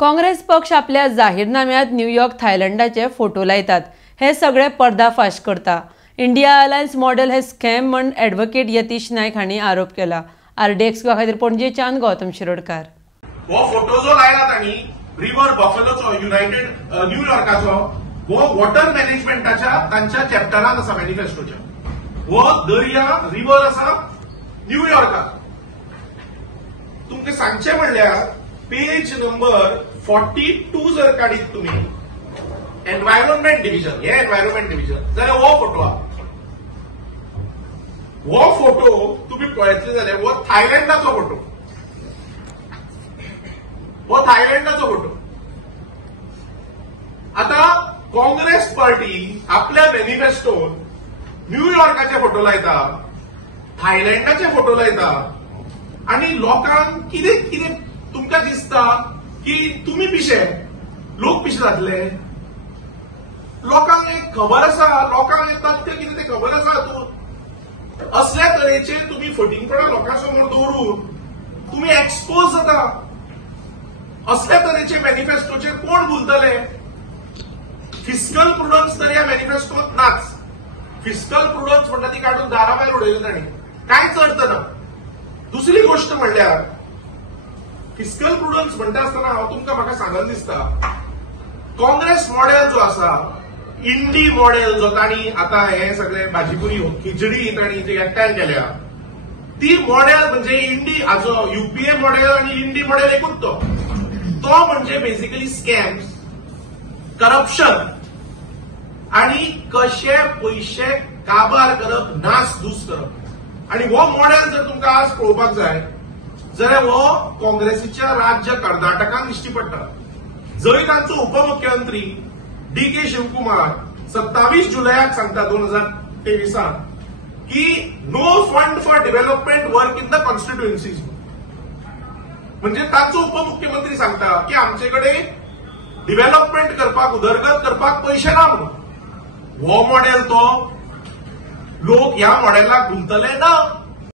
काँग्रेस पक्ष आपल्या जाहीरनाम्यात न्यूयॉर्क थायलंडाचे फोटो लायतात। हे सगळे पर्दाफाश करता। इंडिया अलायन्स मॉडेल हे स्कॅम म्हण ॲडव्होकेट यतीश नायक हांणी आरोप केला। RDX खातीर पणजेच्यान गौतम शिरोडकार। हो फोटो जो लायला तांणी रिव्हर बफेलोचो युनायटेड न्यूयॉर्काचो हो वॉटर मॅनेजमेंटाच्या तांच्या चॅप्टरान आसा मॅनिफेस्टोच्या। हो दर्या रिव्हर आसा न्यूयॉर्कात। तुमकां सांगचें म्हणल्यार पेज नंबर 42 जर काडीत तुम्ही एनवायरमेंट डिव्हिजन जाल्यार हो फोटो आहा। हो फोटो तुम्ही पळयतले जाल्यार हो थायलंडाचो फोटो। हो थायलंडाचो फोटो। आता काँग्रेस पार्टी आपल्या मॅनिफेस्टोन न्यूयॉर्काचे फोटो लायता, थायलंडाचे फोटो लायता आणि लोकांक कितें कितें तुमकां दिसता की तुम्ही पिशे, लोक पिशे जातले। लोकांक एक खबर आसा, लोकांक एक तथ्य कितें तें खबर आसा। तूं असल्या तरेचे तुम्ही फटींगपणां लोकांसमोर दवरून तुम्ही एक्सपोज जाता। असल्या तरेचे मॅनिफेस्टोचेर कोण उलयतले? फिस्कल प्रुडन्स तर ह्या मॅनिफेस्टोत नाच। फिस्कल प्रुडन्स म्हणटा ती काडून दारा भायर उडयली तांणी, कांयच अर्थ ना। दुसरी गोष्ट म्हणल्यार फिस्कल प्रुडन्स म्हणटा आसतना हांव तुमकां म्हाका सांगन दिसता काँग्रेस मॉडेल जो आसा, इंडी मॉडेल जो तांणी आतां हे सगळे भाजीपुरी खिचडी तांणी जे एकठांय केल्या, ती मॉडेल म्हणजे इंडी हाचो UPA मॉडेल आणि इंडी मॉडेल एकूच तो म्हणजे बेसिकली स्कॅम्स, करप्शन आणि कशे पयशे काबार करप, नासधूस करप। आणि हो मॉडेल जर तुमकां आज पळोवपाक जाय जाल्यार हो काँग्रेसीच्या राज्य कर्नाटकान दिश्टी पडटा। जंय तांचो उपमुख्यमंत्री DK शिवकुमार 27 जुलयाक सांगता 2023 की no fund for development work in the constituencies. म्हणजे तांचो उपमुख्यमंत्री सांगता की आमचेकडे डेव्हलपमेंट करपाक, उदरगत करपाक पैसे ना म्हणून। हो मॉडेल तो लोक ह्या मॉडेलाक गुंतले ना।